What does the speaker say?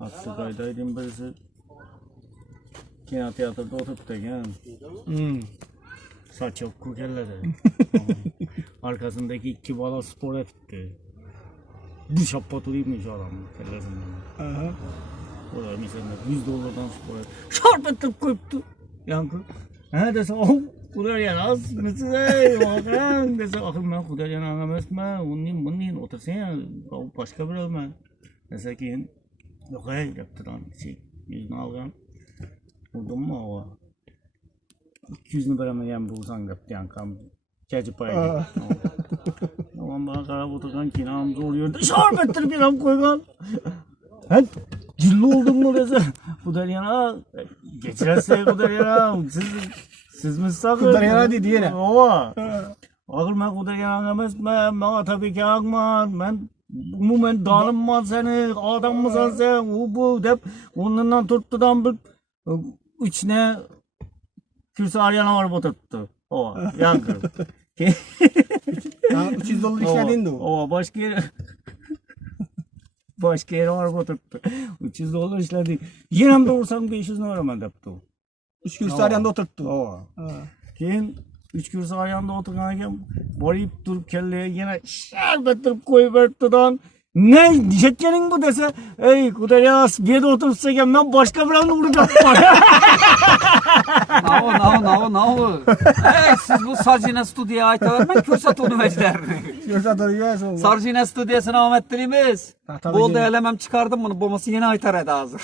Aksakay'daydım birisi. Kinotiyatrda oturuptu ekan. Saç yok kukelleri. Arkasındaki iki bala spor etti. Bu şapatılıymış adam kellesinden. O da mesela $100'dan spor etti. Şarp ettirip koyuptu. Yankı. Ha dese Kudayar az mısın ey bakan dese akıl ben Kudayar anlamazma. Onun otursan ya başka bir olma. Dese ki yok ey yaptıran yüzünü algan. Buldum mu o? 200'ünü veremeyem bulsan yaptı yankam. Keçi payı. Tamam bana karab oturgan kinam zor yerde şarp ettirip yanam koygan. Hem cilli oldun mu dese Kudayar'a geçirese Kudayar'a siz mi sakın? Kudayar'a dedi yine. Ova. Akıl ben Kudayar'a emesmem. Bana tabii ki akmaz. Ben umumen danımman seni. Adam mısın sen? O bu dep. Ondan tuttudan bir içine kürsü aryana var oturttu. Ova. Yankı. $300 işledin de o. Ova başka yere. Başka yere var oturttu. $300 işledi. Yine de vursan 500'ünü veremem depti. 3 kürsü arayanda oturttu. Ova. Keyin 3 kürsü ayağında oturgan barayıp durup kelleye yine şerbettirip koyuverdidan ne diyecekkenin bu dese ey Kudayar bir yerde oturursa ben başka bir anda vuracaktım. Navu. Siz bu Sarjina Studiya aytavermem körsat onu veclerini. Kürsü arayanda. Sarjina Studiyasına amettirimiz. Tabii Bol canım. elemem çıkardım bunu. Boması yine aytar edi hazır.